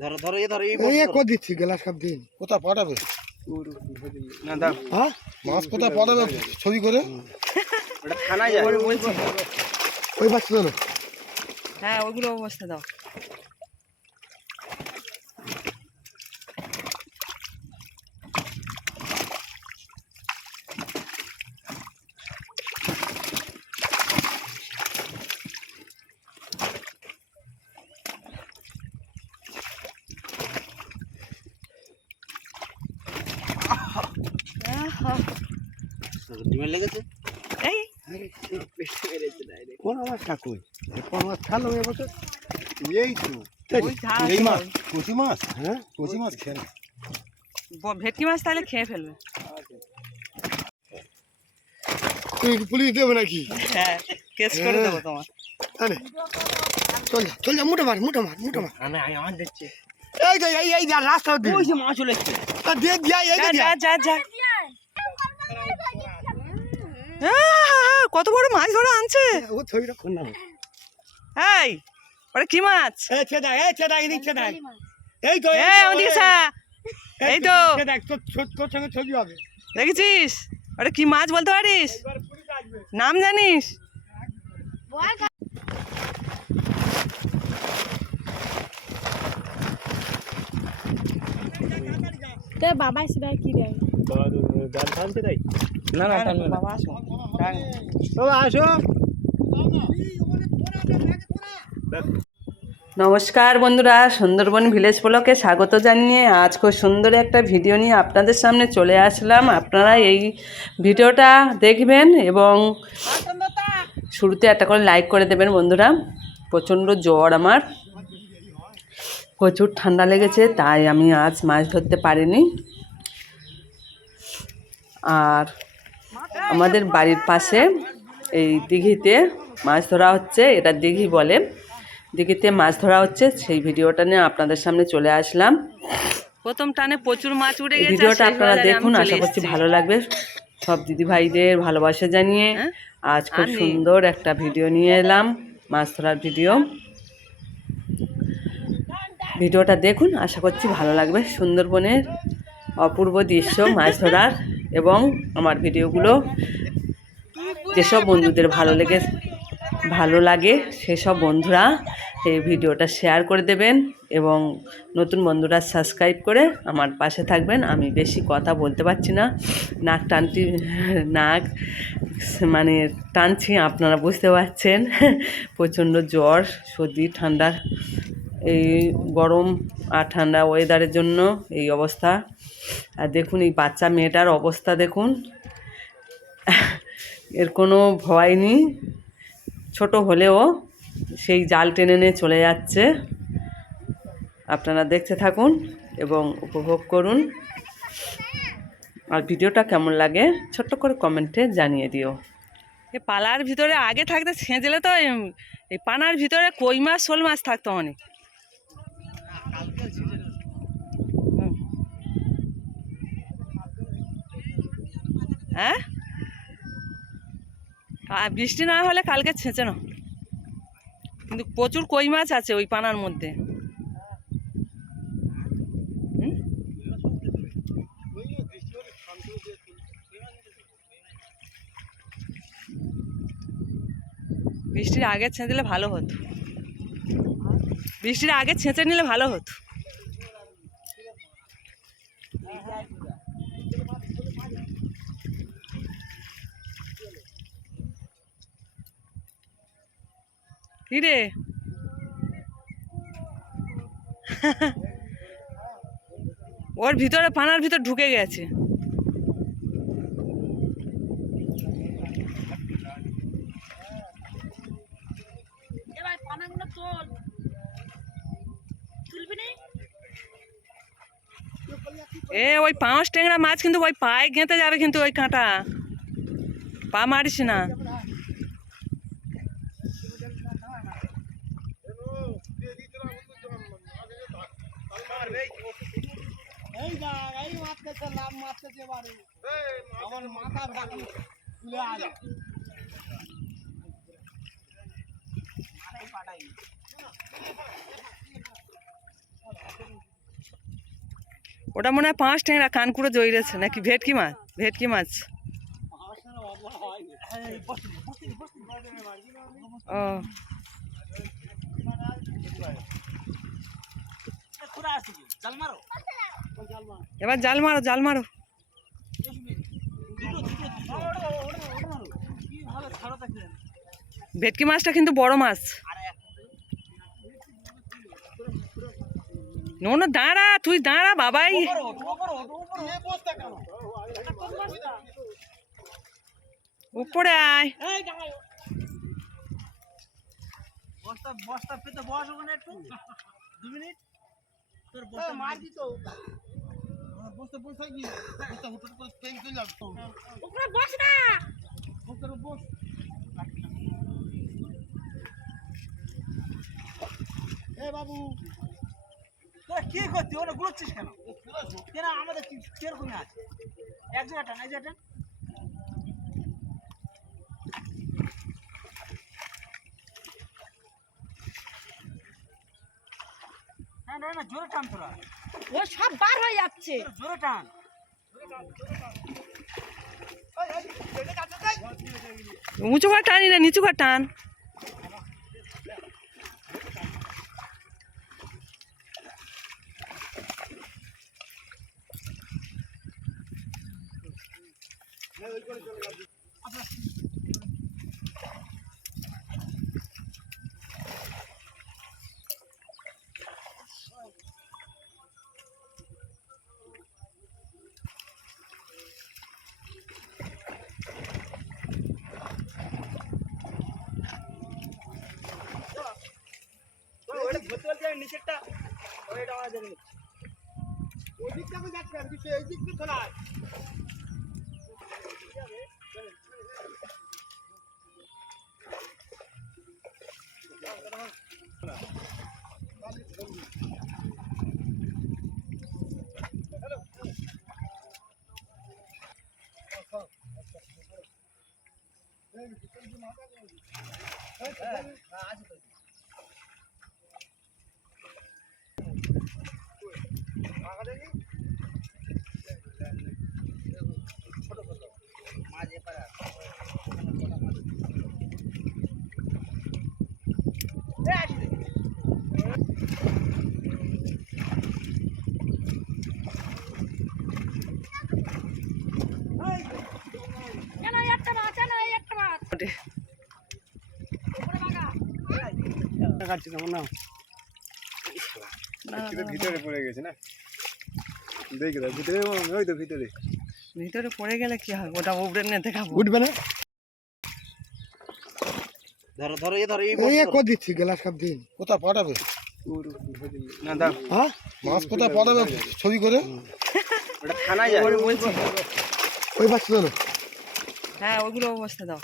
ধরো ধরো ধরো এই কো দিচ্ছি গ্লাস সব দিন কোথা পাঠাবে না দাও হ্যাঁ মাছ কোথা পাঠাবে ছবি করে ওটা থানায় যায় বলছি ওই বাচ্চা চলো হ্যাঁ ওইগুলো অবস্থা দাও ডিমে লেগেছে এই কোন মাছ ঠাকুর কোন মাছ খালো এবছর এই তো ওই ঝাল এই মাছ কচি মাছ হ্যাঁ কচি মাছ খেয়ে ভেটকি মাছ তাহলে খেয়ে ফেলবে তুই পুলিশ দেবে নাকি হ্যাঁ কেস করে দেবো তোমার আরে চল যা মোটা মার আমি আমার দেখছি এই তো এই যা রাস্তা দিয়ে ওই যে মাছ চলে এসছে দিয়ে দিয়া এই যা যা যা কত বড় মাছ ধরে আনছে ও ছবিটা কোন নাম এই ওটা কি মাছ এই ছেদা এদিক ছেদা এই তো এই ওদিকে যা এই তো ছেদা তোর সঙ্গে ছবি হবে দেখেছিস ওটা কি মাছ বলতে পারিস এবার পুলিশ আসবে নাম জানিস তো বাবা সেটা কি দেয় না না টানবে না বাবা আসো বাবা আসো নমস্কার বন্ধুরা, সুন্দরবন ভিলেজ ব্লকে স্বাগত জানিয়ে আজ খুব সুন্দর একটা ভিডিও নিয়ে আপনাদের সামনে চলে আসলাম। আপনারা এই ভিডিওটা দেখবেন এবং শুরুতে একটা করে লাইক করে দেবেন বন্ধুরা। প্রচণ্ড জ্বর, আমার প্রচুর ঠান্ডা লেগেছে, তাই আমি আজ মাছ ধরতে পারিনি। আর আমাদের বাড়ির পাশে এই দিঘিতে মাছ ধরা হচ্ছে, এটা দিঘি বলে, দিঘিতে মাছ ধরা হচ্ছে, সেই ভিডিওটা নিয়ে আপনাদের সামনে চলে আসলাম। প্রথম টানে প্রচুর মাছ উঠে গেছে, ভিডিওটা আপনারা দেখুন, আশা করছি ভালো লাগবে। সব দিদিভাইদের ভালোবাসা জানিয়ে আজ খুব সুন্দর একটা ভিডিও নিয়ে এলাম, মাছ ধরার ভিডিও। ভিডিওটা দেখুন, আশা করছি ভালো লাগবে। সুন্দরবনের অপূর্ব দৃশ্য মাছ ধরার, এবং আমার ভিডিওগুলো যেসব বন্ধুদের ভালো লাগে সেসব বন্ধুরা এই ভিডিওটা শেয়ার করে দেবেন এবং নতুন বন্ধুরা সাবস্ক্রাইব করে আমার পাশে থাকবেন। আমি বেশি কথা বলতে পারছি না, নাক মানে টানছি, আপনারা বুঝতে পারছেন। প্রচণ্ড জ্বর, সর্দি, ঠান্ডা, এই গরম আর ঠান্ডা ওয়েদারের জন্য এই অবস্থা। আর দেখুন এই বাচ্চা মেয়েটার অবস্থা দেখুন, এর কোনো ভয় নেই, ছোট হলেও সেই জাল টেনে নিয়ে চলে যাচ্ছে। আপনারা দেখতে থাকুন এবং উপভোগ করুন। আর ভিডিওটা কেমন লাগে ছোট্ট করে কমেন্টে জানিয়ে দিও। এই পালার ভিতরে আগে থাকতে ছেঁচলে তো এই পানার ভিতরে কই মাছ, শোল মাছ থাকতো অনেক। হ্যাঁ, আর বৃষ্টি না হলে কালকে ছেঁচে না, কিন্তু প্রচুর কই মাছ আছে ওই পানার মধ্যে। বৃষ্টির আগে ছেঁচে দিলে ভালো হতো, বৃষ্টির আগে ছেঁচে নিলে ভালো হতো। কি রে, ওর ভিতরে পানার ভিতর ঢুকে গেছে। এ ওই পাঁচ ট্যাংরা মাছ কিন্তু ওই পায়ে গেঁথে যাবে, কিন্তু ওই কাঁটা পা মারিস না। আমার মাথা ঢাকি তুলে আয় পাঠাই ওটা মনে হয় 5 ট্যাংরা কানকুড়ো জইরেছে নাকি ভেটকি মাছ? ভেটকি মাছ। ও এবার জাল মারো, জাল মারো। ভেটকি মাছটা কিন্তু বড় মাছ। নোনো দাঁড়া, তুই দাঁড়া বাবাই। উপরে আয়। বস্তা পেতে বস ওখানে একটু 2 মিনিট তোর বস্তা মার দিত বস্তা বসে কি বস্তা হুট করে পেন চলে যাবে ওখানে বস না বস্তার বস এ বাবু তোরা কি করছিস ওরা গুলোচ্ছিস কেন কেন আমাদের কিরকম আছে এক জায়গা টান এই জায়গা না জোরে টান তোরা ও সব বার হয়ে যাচ্ছে জোরে টান উঁচু করে টানি না, নিচু করে টান। নিচেরটা ওইটা আমরা দেখে নিচ্ছি ওই দিকটা তো যাচ্ছে আর কিছু এই দিক তো চলে আয় ভিতরে পড়ে গেছে না দেখি ভিতরে ওই তো ভিতরে ভিতরে পড়ে গেলে কি হবে? ওটা উপরে নিতে খাবো। উঠবে না ধরো ধরো এ ধরো এই কো দিচ্ছি গ্লাস সব দিন কোথা পাঠাবে না দাও হ্যাঁ মাছ কোথা পাঠাবে ছবি করে ওটা থানায় যায় বলছি ওই বাচ্চা চলো হ্যাঁ ওইগুলো অবস্থা দাও।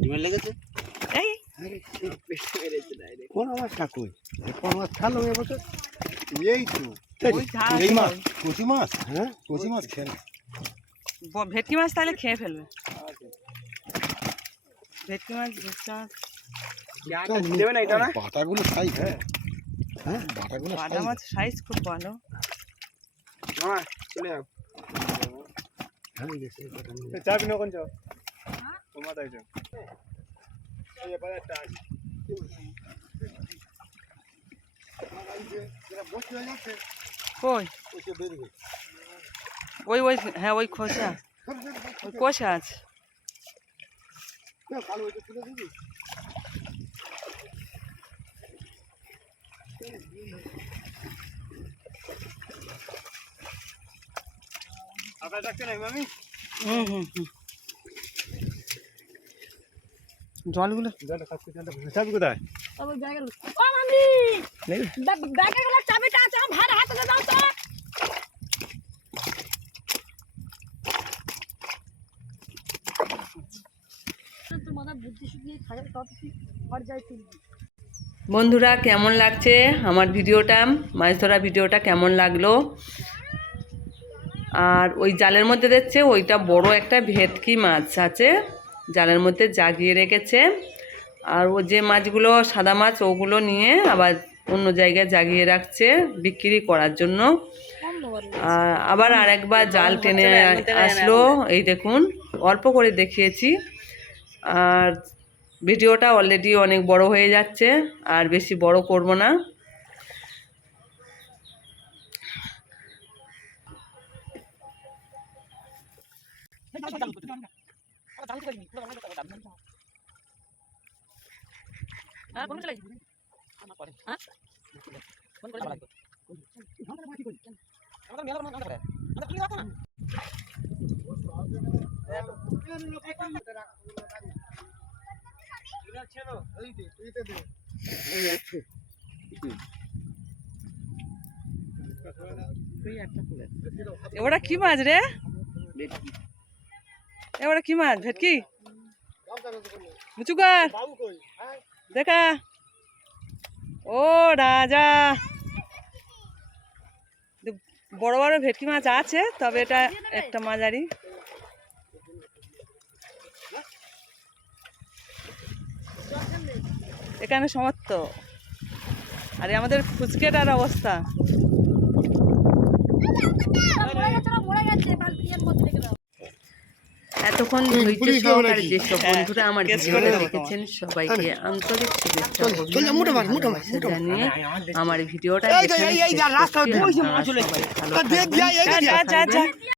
ডিমে লেগেছে এই কোন মাছ কাকুই কোন মাছ খালো এবছর এই তো ওই ঝাল এই মাছ কচি মাছ, হ্যাঁ কচি মাছ খেয়ে ভেটকি মাছ তাহলে খেয়ে ফেলবে। ভেটকি মাছ, রূপচা মাছ, দেবে না এটা না বাটাগুলো খাই। হ্যাঁ হ্যাঁ বাটাগুলো বাটা মাছ সাইজ খুব ভালো। মামা চলে যাও হ্যাঁ গেছে চাবি না কোন যাও তোমার তাই যাও এই বাজারটা আছে কই ওই ওই হ্যাঁ ওই খোসা, ওই কষা আছে। আপনার ডাকতে নাই মামি হুম হুম হুম জলগুলো জল খাচ্ছে জল চাবি কোথায় ও মামি ব্যাগে গুলো চাবিটা আছে আমার ভাই হাতে দাও তো তোমাদের বুদ্ধি শুকিয়ে খায় তত কি পর্যায়ে তুলবি। বন্ধুরা কেমন লাগছে আমার ভিডিওটা, মাছ ধরা ভিডিওটা কেমন লাগলো? আর ওই জালের মধ্যে দেখছে ওইটা বড় একটা ভেটকি মাছ আছে, জালের মধ্যে জাগিয়ে রেখেছে। আর ও যে মাছগুলো সাদা মাছ ওগুলো নিয়ে আবার অন্য জায়গায় জাগিয়ে রাখছে বিক্রি করার জন্য। আবার আরেকবার জাল টেনে আসলো, এই দেখুন অল্প করে দেখিয়েছি। আর ভিডিওটা অলরেডি অনেক বড় হয়ে যাচ্ছে, আর বেশি বড় করব না। ওটা কি মাছ রে? ওটা কি মাছ? ভেটকি? মুচুকার দেখা। ও রাজা, বড় বড় ভেটকি মাছ আছে, তবে এটা একটা মাঝারি। এখানে সমর্থ। আরে আমাদের ফুচকেটার অবস্থা। এতক্ষণ ধৈর্য সহকারে যেসব বন্ধুরা আমার ভিডিওটা দেখেছেন সবাইকে আন্তরিক শুভেচ্ছা জানিয়ে আমার ভিডিওটা